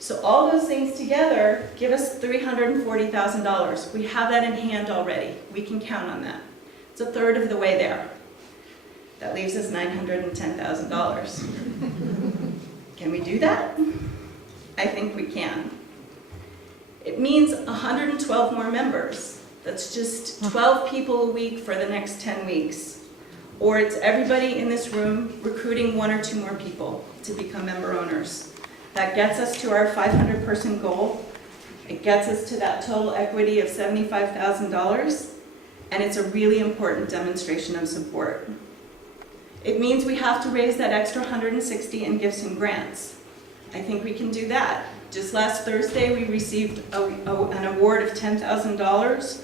So all those things together give us $340,000. We have that in hand already. We can count on that. It's a third of the way there. That leaves us $910,000. Can we do that? I think we can. It means 112 more members. That's just 12 people a week for the next 10 weeks. Or it's everybody in this room recruiting 1 or 2 more people to become member owners. That gets us to our 500-person goal. It gets us to that total equity of $75,000, and it's a really important demonstration of support. It means we have to raise that extra $160 and give some grants. I think we can do that. Just last Thursday, we received an award of $10,000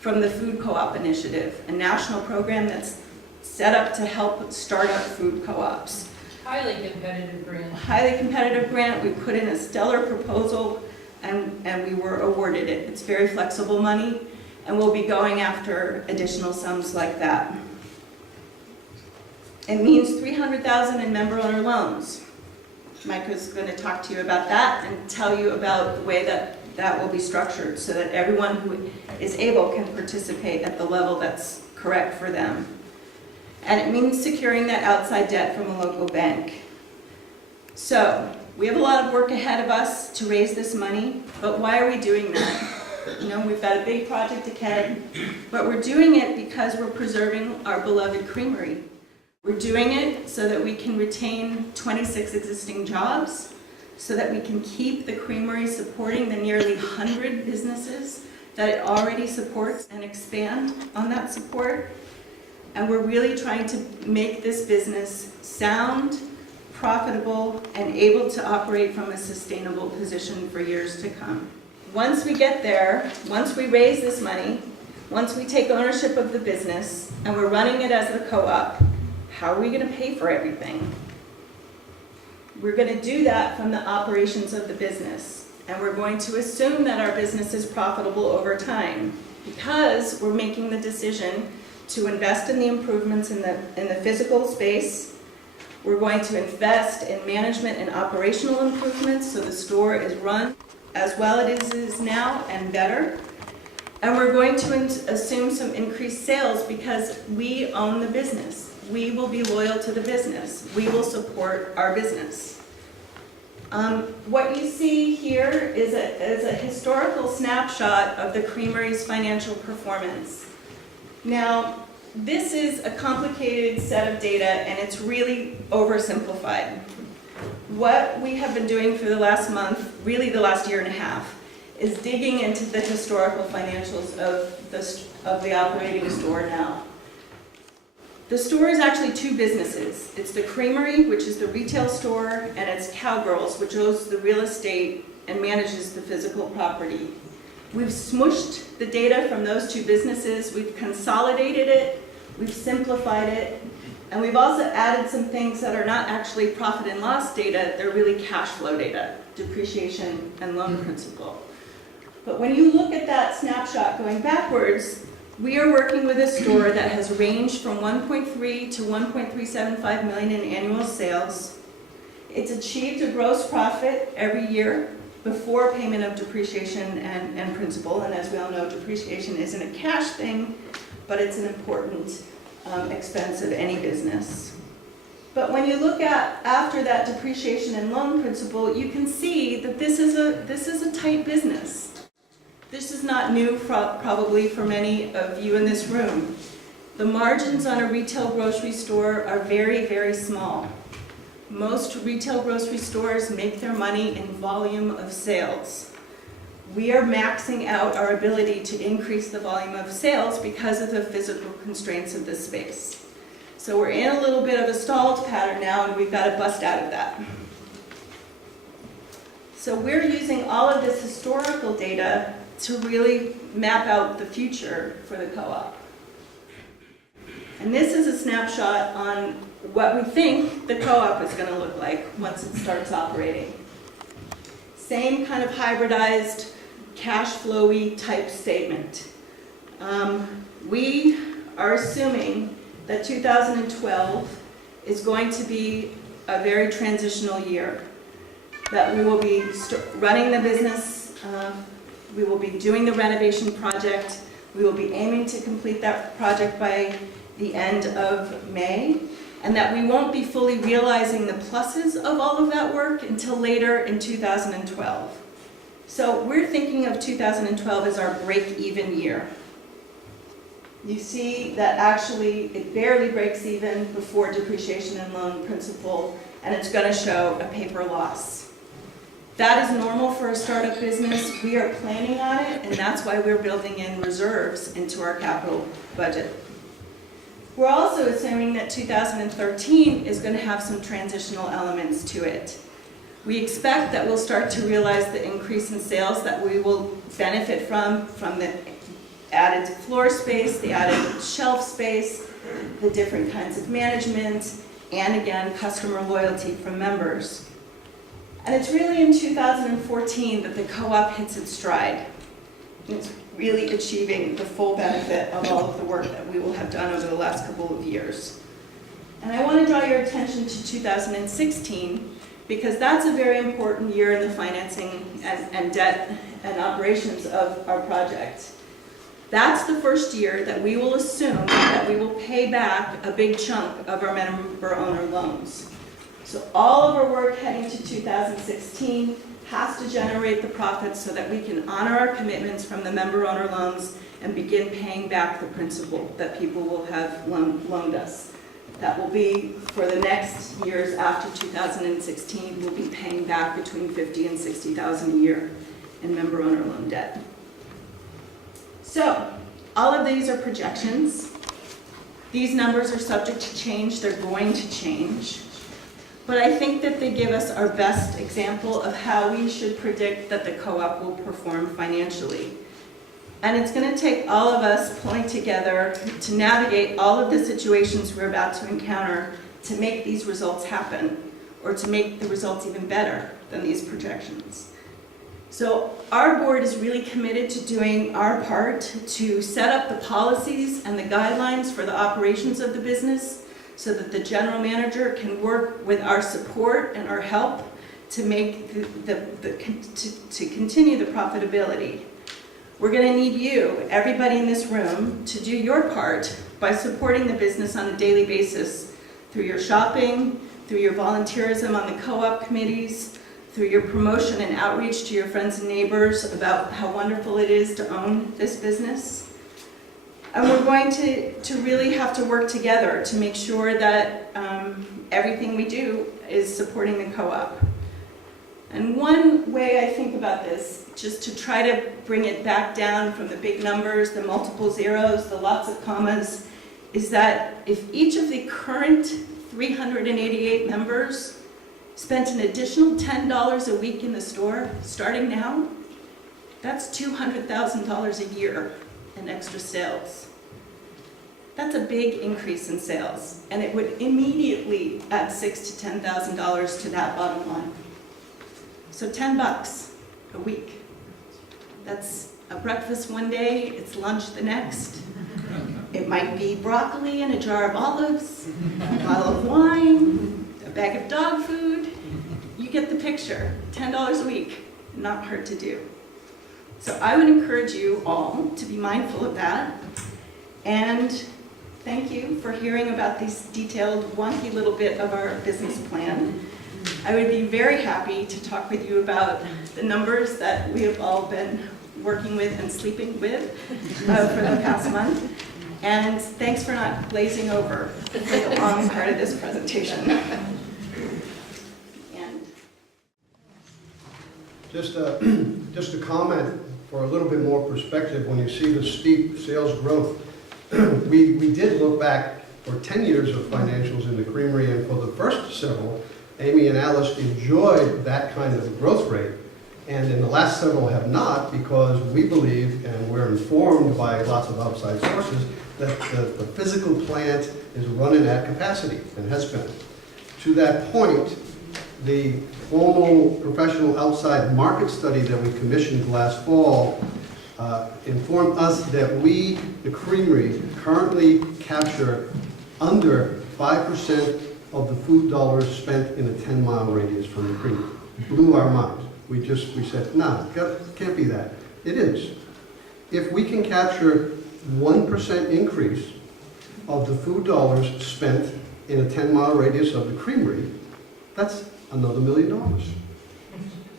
from the Food Co-op Initiative, a national program that's set up to help start up food co-ops. Highly competitive grant. Highly competitive grant. We put in a stellar proposal and we were awarded it. It's very flexible money, and we'll be going after additional sums like that. It means $300,000 in member owner loans. Mike is going to talk to you about that and tell you about the way that that will be structured so that everyone who is able can participate at the level that's correct for them. And it means securing that outside debt from a local bank. So, we have a lot of work ahead of us to raise this money, but why are we doing that? You know, we've got a big project ahead, but we're doing it because we're preserving our beloved creamery. We're doing it so that we can retain 26 existing jobs, so that we can keep the creamery supporting the nearly 100 businesses that it already supports and expand on that support. And we're really trying to make this business sound, profitable, and able to operate from a sustainable position for years to come. Once we get there, once we raise this money, once we take ownership of the business, and we're running it as a co-op, how are we going to pay for everything? We're going to do that from the operations of the business, and we're going to assume that our business is profitable over time because we're making the decision to invest in the improvements in the physical space. We're going to invest in management and operational improvements so the store is run as well as it is now and better. And we're going to assume some increased sales because we own the business. We will be loyal to the business. We will support our business. What you see here is a historical snapshot of the creamery's financial performance. Now, this is a complicated set of data, and it's really oversimplified. What we have been doing for the last month, really the last year and a half, is digging into the historical financials of the operating store now. The store is actually 2 businesses. It's the creamery, which is the retail store, and it's Cowgirls, which owns the real estate and manages the physical property. We've smushed the data from those 2 businesses, we've consolidated it, we've simplified it, and we've also added some things that are not actually profit and loss data, they're really cash flow data, depreciation and loan principal. But when you look at that snapshot going backwards, we are working with a store that has ranged from 1.3 to 1.375 million in annual sales. It's achieved a gross profit every year before payment of depreciation and principal, and as we all know, depreciation isn't a cash thing, but it's an important expense of any business. But when you look at after that depreciation and loan principal, you can see that this is a tight business. This is not new probably for many of you in this room. The margins on a retail grocery store are very, very small. Most retail grocery stores make their money in volume of sales. We are maxing out our ability to increase the volume of sales because of the physical constraints of this space. So we're in a little bit of a stalled pattern now, and we've got to bust out of that. So we're using all of this historical data to really map out the future for the co-op. And this is a snapshot on what we think the co-op is going to look like once it starts operating. Same kind of hybridized, cash flowy type statement. We are assuming that 2012 is going to be a very transitional year. that we will be running the business, we will be doing the renovation project, we will be aiming to complete that project by the end of May, and that we won't be fully realizing the pluses of all of that work until later in 2012. So we're thinking of 2012 as our break-even year. You see that actually it barely breaks even before depreciation and loan principal, and it's going to show a paper loss. That is normal for a startup business. We are planning on it, and that's why we're building in reserves into our capital budget. We're also assuming that 2013 is going to have some transitional elements to it. We expect that we'll start to realize the increase in sales that we will benefit from the added floor space, the added shelf space, the different kinds of management, and again, customer loyalty from members. And it's really in 2014 that the co-op hits its stride. It's really achieving the full benefit of all of the work that we will have done over the last couple of years. And I want to draw your attention to 2016, because that's a very important year in the financing and debt and operations of our project. That's the first year that we will assume that we will pay back a big chunk of our member owner loans. So all of our work heading to 2016 has to generate the profits so that we can honor our commitments from the member owner loans and begin paying back the principal that people will have loaned us. That will be for the next years after 2016, we'll be paying back between $50,000 and $60,000 a year in member owner loan debt. So all of these are projections. These numbers are subject to change. They're going to change. But I think that they give us our best example of how we should predict that the co-op will perform financially. And it's going to take all of us pulling together to navigate all of the situations we're about to encounter to make these results happen, or to make the results even better than these projections. So our board is really committed to doing our part to set up the policies and the guidelines for the operations of the business, so that the general manager can work with our support and our help to make to continue the profitability. We're going to need you, everybody in this room, to do your part by supporting the business on a daily basis through your shopping, through your volunteerism on the co-op committees, through your promotion and outreach to your friends and neighbors about how wonderful it is to own this business. And we're going to really have to work together to make sure that everything we do is supporting the co-op. And one way I think about this, just to try to bring it back down from the big numbers, the multiple zeros, the lots of commas, is that if each of the current 388 members spent an additional $10 a week in the store, starting now, that's $200,000 a year in extra sales. That's a big increase in sales, and it would immediately add $6,000 to $10,000 to that bottom line. So $10 a week. That's a breakfast one day, it's lunch the next. It might be broccoli and a jar of olives, a bottle of wine, a bag of dog food. You get the picture. $10 a week, not hard to do. So I would encourage you all to be mindful of that. And thank you for hearing about this detailed, wonky little bit of our business plan. I would be very happy to talk with you about the numbers that we have all been working with and sleeping with for the past month. And thanks for not glazing over for the long part of this presentation. And just a comment for a little bit more perspective. When you see the steep sales growth, we did look back for 10 years of financials in the creamery, and for the first several, Amy and Alice enjoyed that kind of growth rate. And in the last several have not, because we believe, and we're informed by lots of outside sources, that the physical plant is running at capacity, and has been. To that point, the formal professional outside market study that we commissioned last fall informed us that we, the creamery, currently capture under 5% of the food dollars spent in a 10-mile radius from the creamery. blew our mind. We said, no, can't be that. It is. If we can capture 1% increase of the food dollars spent in a 10-mile radius of the creamery, that's another $1 million.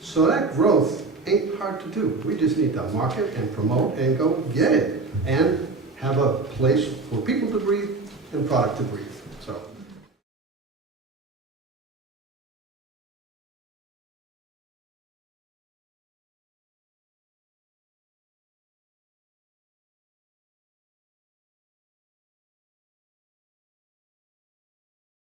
So that growth ain't hard to do. We just need to market and promote and go get it and have a place for people to breathe and product to breathe.